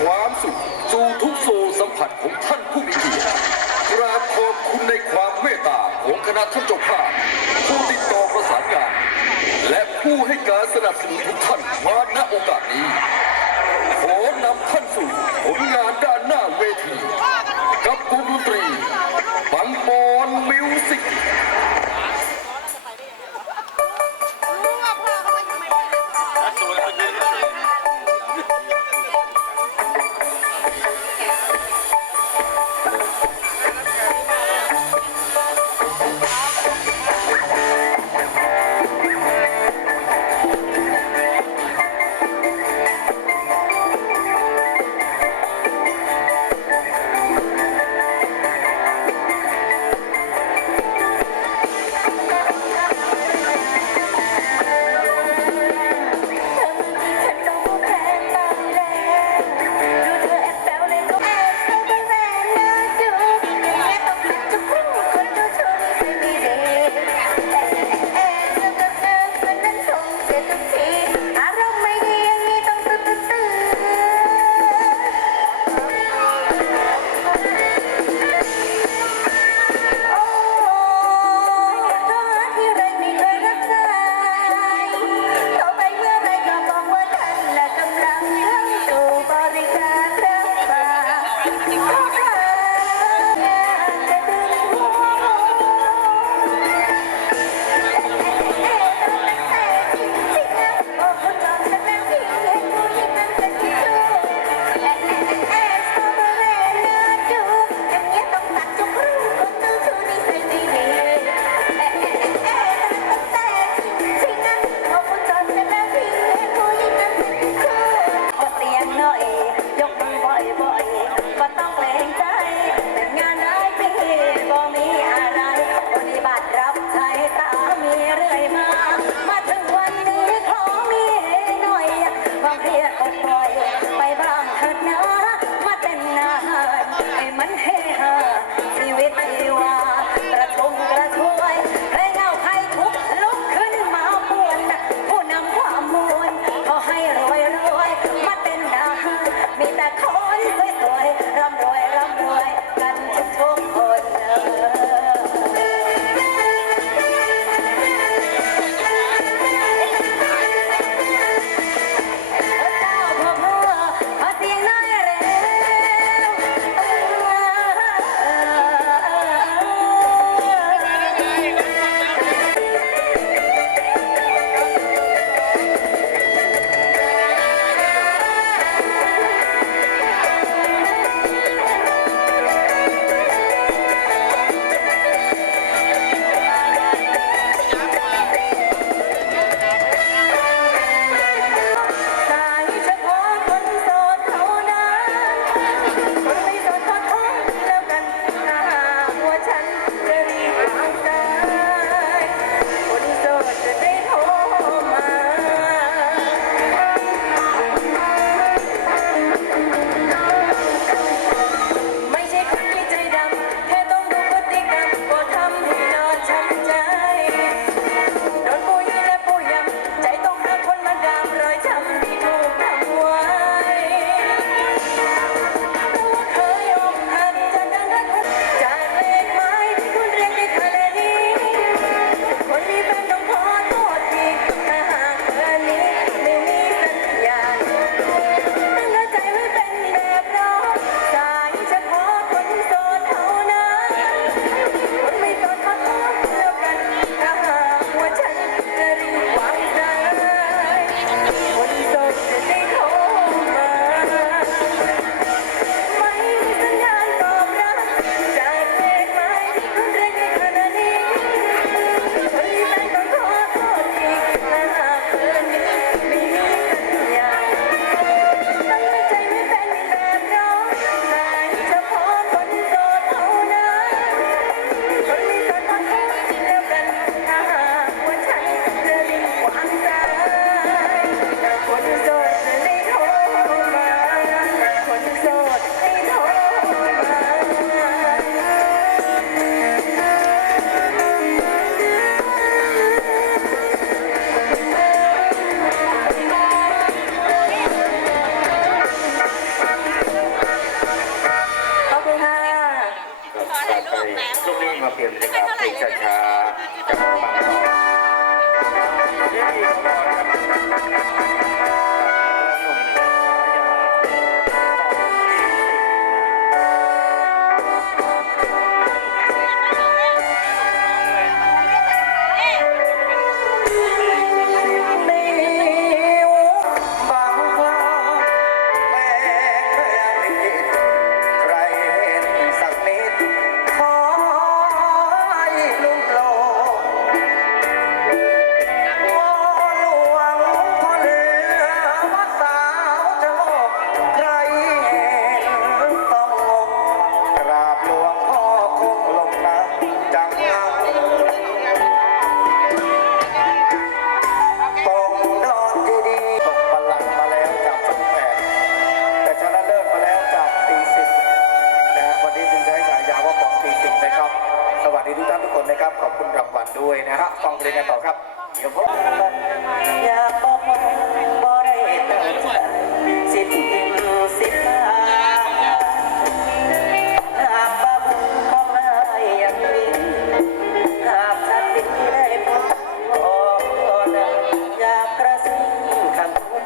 ความสุขสู่ทุกโซสัมผัสของท่านผู้มีเกียรติกราบขอบคุณในความเมตตาของคณะท่านเจ้าภาพผู้ติดต่อประสานงาน และผู้ให้การสนับสนุนทุกท่านมาณโอกาสนี้ ขอนำท่านสู่ผลงานได้ annoying.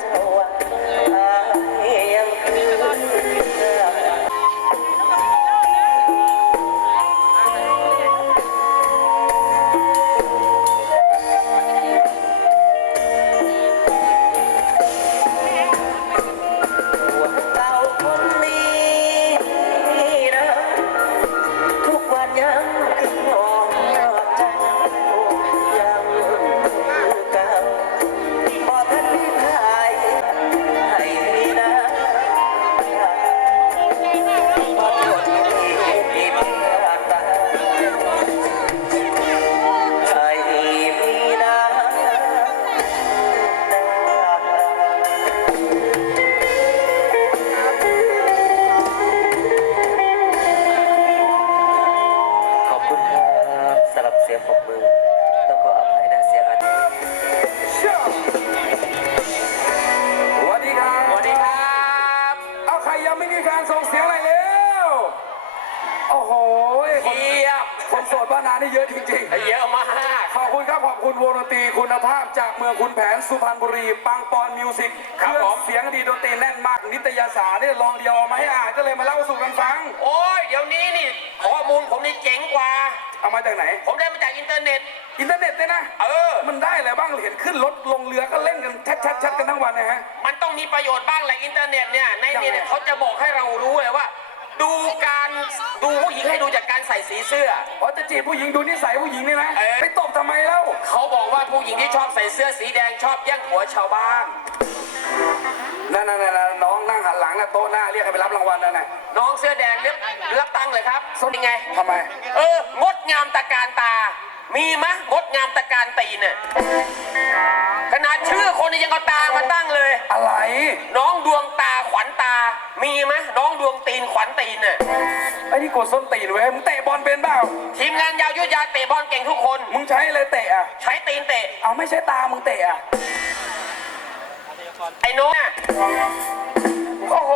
know what คุณภาพจากเมืองคุณแผนสุพรรณบุรีปังปอนมิวสิกครับเคผองมเสียงดีดนตรีแน่นมาก นิตยสารเนี่ยลองเดียวเอามาให้อ่านก็เลยมาเล่าสู่กันฟัง โอ้ยเดี๋ยวนี้นี่ข้อมูลผมนี่เจ๋งกว่า เอามาจากไหน ผมได้มาจากอินเทอร์เน็ต อินเทอร์เน็ตเนี่ยนะ เออ มันได้อะไรบ้างเห็นขึ้นรถลงเรือก็เล่นกันแชทแชทแชทกันทั้งวันนะฮะ มันต้องมีประโยชน์บ้างแหละอินเทอร์เน็ตเนี่ยในนี้เนี่ยยังไงเขาจะบอกให้เรารู้เลยว่า ดูการดูผู้หญิงให้ดูจากการใส่สีเสื้อพอจะจีบผู้หญิงดูนิสัยผู้หญิงนี่นะเอ๊ะไปตบทำไมเล่าเขาบอกว่าผู้หญิงที่ชอบใส่เสื้อสีแดงชอบแย่งหัวชาวบ้านนั่นนั่นนั่นน้องนั่งหันหลังนะโต๊ะหน้าเรียกให้ไปรับรางวัลนั่นน่ะน้องเสื้อแดงเรียบรับตังค์เลยครับยังไง ทำไม เอองดงามตะการตา มีมะงดงามตะการตีนเนี่ยขนาดชื่อคนนี่ยังเอาตามาตั้งเลย อะไร น้องดวงตาขวัญตา มีมะน้องดวงตีนขวัญตีนเนี่ยไอ้นี่กดส้นตีนเว้ยมึงเตะบอลเป็นเปล่าทีมงานยาวยุทธยาเตะบอลเก่งทุกคน มึงใช้อะไรเตะอะใช้ตีนเตะ เอาไม่ใช่ตามึงเตะอะไอ้โน้ตโอ้โห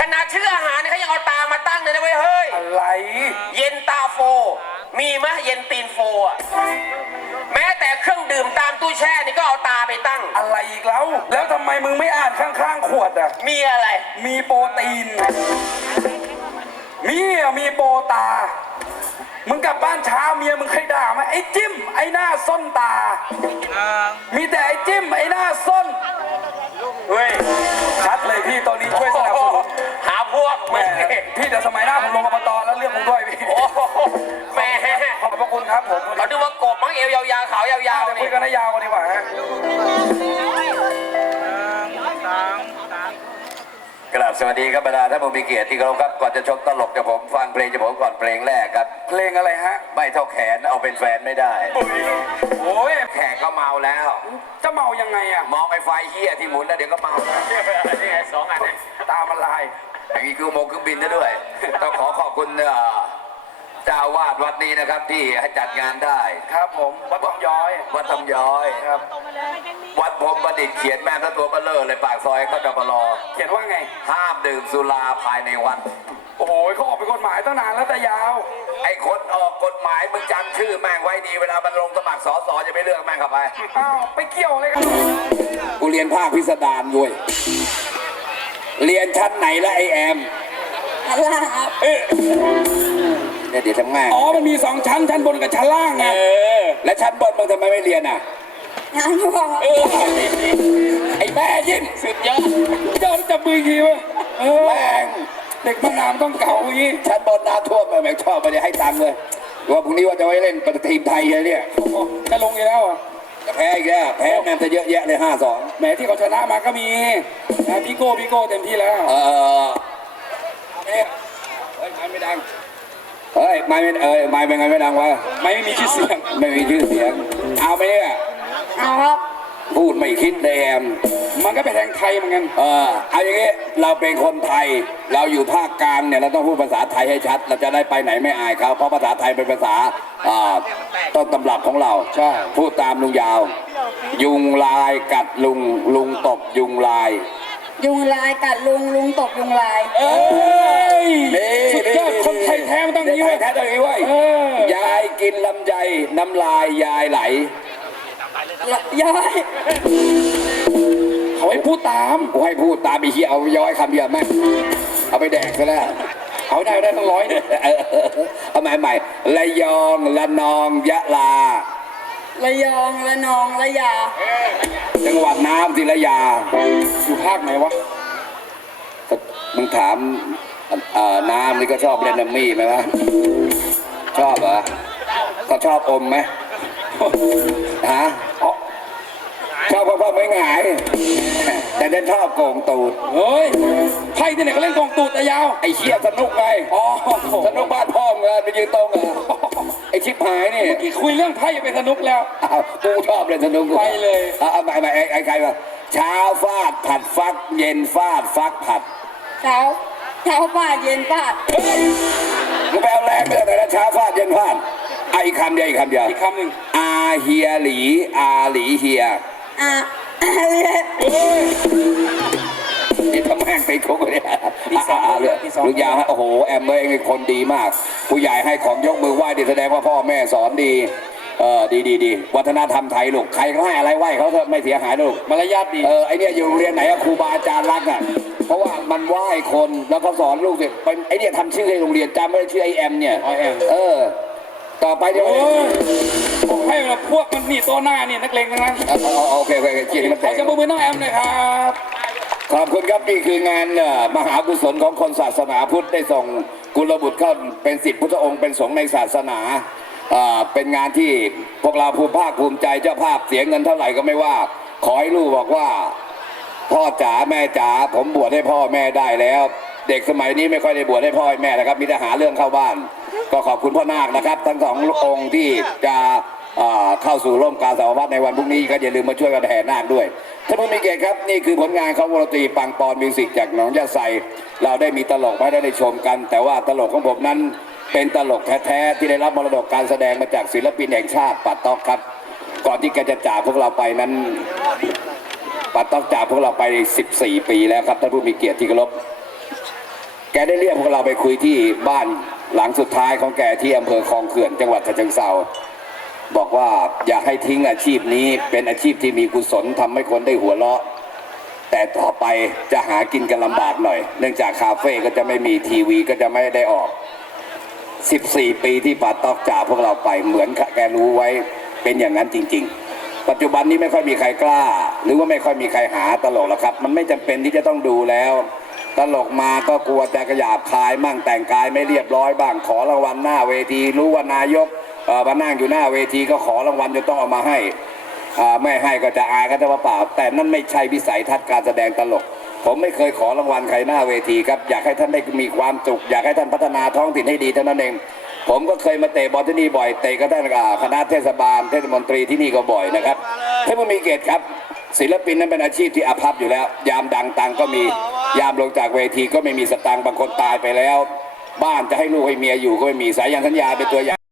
ขนาดชื่ออาหารเนี่ยเขายังเอาตามาตั้งเลยนะเว้ยเฮ้ย อะไร เย็นตาโฟ มีมะเย็นตีนโฟอะแม้แต่เครื่องดื่มตามตู้แช่นี่ก็เอาตาไปตั้ง อะไรอีกแล้ว แล้วทำไมมึงไม่อ่านข้างๆขวดอะ มีอะไร มีโปรตีน มีอะมีโปรตา มึงกลับบ้านเช้าเมียมึงเคยด่าไหมไอ้จิ้ม ไอ้หน้าส้นตา มีแต่ไอ้จิ้ม ไอ้หน้าส้น เฮ้ย ชัดเลยพี่ตอนนี้ช่วยสนับสนุนหาพวกแหมแม่พี่เดี๋ยวสมัยหน้าผมลงอบตแล้วเรียกผมด้วยพี่ โอ้โหแม่ขอบพระคุณครับผมเขาดูว่ากบมั้งเอวยาวๆขาวยาวเดี๋ยวๆคุนี่ยกันให้ยาวกันดีกว่าฮะ บสวัสดีครับบรรดาท่านผู้มีเกียรติที่เคารพครับก่อนจะชมตลกจะผมฟังเพลงจะผมก่อนเพลงแรกครับ เพลงอะไรฮะไม่เท่าแขนเอาเป็นแฟนไม่ได้ โอ้ยแขกก็เมาแล้ว จะเมายังไงอะมองไอ้ไฟเฮียที่หมุนแล้วเดี๋ยวก็เมานี่ไงสองอันเนี่ยตามันลายอย่างนี้คือโมงเครื่องบินนะด้วยต้องขอขอบคุณเอ่อ เจ้าวาดวัดนี้นะครับที่ให้จัดงานได้ ครับผมวัดทองย้อยวัดทำย้อย ครับ วัดพรหมประดิษฐ์เขียนแม่พระตัวเบลเลอร์เลยปากซอยก็จะมารอเขียนว่าไง ห้ามดื่มสุราภายในวัด โอ้โหเขาออกเป็นกฎหมายตั้งนานแล้วแต่ยาว ไอ้คนออกกฎหมายมึงจำชื่อแม่งไว้ดีเวลามันลงสมัครสอสอจะไปเลือกแม่งเข้าไป อ้าวไปเกี่ยวอะไรกันกูเรียนภาคพิสดารด้วย เรียนชั้นไหนละไอแอม อะไรครับ เอ๊ะเนี่ยเดี๋ยวทำง่ายอ๋อมันมีสองชั้นชั้นบนกับชั้นล่างไงเออแล้วชั้นบนมึงทำไมไม่เรียนอะงานพ่อเออไอ้แม่ยิ้มสุดยอดเจ้าจับมือทีวะเออแม่งเด็กมานามต้องเก่าอย่างนี้ชั้นบนน้ำท่วมแม่งชอบไปเลยให้ตังค์เลยว่าพรุ่งนี้ว่าจะไว้เล่นประทีมไทยเลยเนี่ยโอ้โหจะลงอีกแล้วเหรอะจะแพ้อีกแล้วแพ้แม่งจะเยอะแยะเลยห้าสองแหมที่เขาชนะมาก็มีนะพี่โก้พี่โก้เต็มที่แล้ว เออเอ๊ะเฮ้ยไม้ไม่ดัง เฮ้ยไม้ไม่เอ้ยไม้เป็นไงไม่ดังวะไม่มีชื่อเสียง ไม่มีชื่อเสียง เอาไหมเนี่ยเอาครับเพูดไม่คิดเลยแอมมันก็ไปแทงไทยเหมือนกันเออเอาอย่างงี้เราเป็นคนไทย เราอยู่ภาคกลางเนี่ยเราต้องพูดภาษาไทยให้ชัด เราจะได้ไปไหนไม่อายเขาเพราะภาษาไทยเป็นภาษาอ่าต้นตำรับของเราใช่พูดตามลุงยาว ยุงลายกัดลุงลุงตบยุงลาย ยุงลายกัดลุงลุงตบยุงลายเอ้ยนี่สุดยอดคนไทยแท้มันต้องอย่างนี้ไทเว้ยยแท้ต้องอย่างนี้เว้ยเออยายกินลำไยน้ำลายยายไหลย้อยเขาให้พูดตามกูให้พูดตามไอ้เหี้ยเอาย้อยคำเดียวแม่งเอาไปแดกซะแล้วเอาได้ได้ตั้งร้อยเนี่ยเออเอาใหม่ใหม่ระยองละนองยะลา ระยองระนองระยา จังหวัดน้ำศิรยา อยู่ภาคไหนวะมึงถามเอ่อน้ำนี่ก็ชอบเล่นนัมมี่ไหมวะ ชอบเหรอก็ชอบอมไหมฮะชอบเพราะพ่อไม่หงาย แต่ฉันชอบโกงตูด เฮ้ยไพ่ที่ไหนก็เล่นกองตูดแต่ยาว ไอ้เชี่ยสนุกไงอ๋อ สนุกบ้านพ่อมึงเลยไปยืนตรงเหรอ ไอ้ชิบหายนี่อีกคุยเรื่องไพ่ไปสนุกแล้ว อ้าวกูชอบเลยสนุกไปเลยเอาเอาไปไปไอ้ไอ้ใครวะเช้าฟาดผัดฟัก เย็นฟาดฟักผัดเช้าเช้าฟาดเย็นฟาดมึงไปเอาแรงไปเลยนะเช้าฟาดเย็นฟาดอะอีกคำเดียวอีกคำเดียวอีกคำหนึ่งอาเฮียหลีอาหลีเฮียอะ นี่ทำแม่งไปคุกเลยอะที่สองอะอะเลยที่สองลูกยาวฮะโอ้โห แอมเบอร์เองเป็นคนดีมาก ผู้ใหญ่ให้ของยกมือไหว้ดีแสดงว่าพ่อแม่สอนดีเออดีดีดีวัฒนธรรมไทยลูกใครเขาให้อะไรไหว้เขาเถอะไม่เสียหายนะลูกมารยาทดีเออไอเนี่ยอยู่โรงเรียนไหนอะครูบาอาจารย์รักอะเพราะว่ามันไหว้คนแล้วก็สอนลูกเด็กไปไอเนี่ยทำชื่อให้โรงเรียนจำไม่ได้ชื่อไอแอมเนี่ยไอ้แอมเออ ต่อไปเดี๋ยวโอ้ยบอกให้เราพวกมันนี่ตัวหน้านี่นักเลงทั้งนั้นเอาเอาเอาโอเคโอเคโอเคเกียรติมันขแตอกเสียงปรบมือน้องแอมหน่อยครับ ขอบคุณครับนี่คืองานมหากุศลของคนศาสนาพุทธได้ส่งกุลบุตรเข้าเป็นสิทธิพุทธองค์เป็นสงฆ์ในศาสนาเป็นงานที่พวกเราภูมิภาคภูมิใจเจ้าภาพเสียเงินเท่าไหร่ก็ไม่ว่า ขอให้ลูกบอกว่า พ่อจ๋าแม่จ๋าผมบวชให้พ่อแม่ได้แล้ว เด็กสมัยนี้ไม่ค่อยได้บวชให้พ่อให้แม่นะครับ มีแต่หาเรื่องเข้าบ้าน ก็ขอบคุณพ่อนาคนะครับ ทั้งสององค์ที่จะเข้าสู่ร่มกาสาววัดในวันพรุ่งนี้ก็อย่าลืมมาช่วยกันแห่นาคด้วย ท่านผู้มีเกียรติครับนี่คือผลงานของวรตรีปังปอนมิวสิกจากหนองยาไซเราได้มีตลกมาให้ได้ชมกัน แต่ว่าตลกของผมนั้นเป็นตลกแท้ๆที่ได้รับมรดกการแสดงมาจากศิลปินแห่งชาติปัดต๊อกครับ ก่อนที่แกจะจากพวกเราไปนั้นปัดต้องจากพวกเราไป 14 ปีแล้วครับท่านผู้มีเกียรติที่เคารพแกได้เรียกพวกเราไปคุยที่บ้านหลังสุดท้ายของแกที่อำเภอคลองเขื่อนจังหวัดฉะเชิงเทรา บอกว่าอย่าให้ทิ้งอาชีพนี้เป็นอาชีพที่มีกุศลทำให้คนได้หัวเราะ แต่ต่อไปจะหากินกันลำบากหน่อย เนื่องจากคาเฟ่ก็จะไม่มีทีวีก็จะไม่ได้ออก 14 ปีที่ปัดตอกจ่าพวกเราไปเหมือนแกรู้ไว้เป็นอย่างนั้นจริง ๆปัจจุบันนี้ไม่ค่อยมีใครกล้า หรือว่าไม่ค่อยมีใครหาตลกแล้วครับ มันไม่จำเป็นที่จะต้องดูแล้ว ตลกมาก็กลัวจะกระยาบคาย มั่งแต่งกายไม่เรียบร้อยบ้างขอรางวัลหน้าเวทีรู้ว่านายก มานั่งอยู่หน้าเวทีก็ขอรางวัลจะต้องเอามาให้ไม่ให้ก็จะอายก็จะมาเปล่า แต่นั่นไม่ใช่วิสัยทัศน์การแสดงตลก ผมไม่เคยขอรางวัลใครหน้าเวทีครับ อยากให้ท่านได้มีความสุข อยากให้ท่านพัฒนาท้องถิ่นให้ดีเท่านั้นเอง ผมก็เคยมาเตะบอลที่นี่บ่อย เตะก็ได้คณะเทศบาล เทศมนตรีที่นี่ก็บ่อยนะครับท่านผู้มีเกียรติครับศิลปินนั้นเป็นอาชีพที่อภัพอยู่แล้ว ยามดังตังก็มี ยามลงจากเวทีก็ไม่มีสตังค์บางคนตายไปแล้ว บ้านจะให้ลูกให้เมียอยู่ก็ไม่มีสายยันสัญญาเป็นตัวอย่าง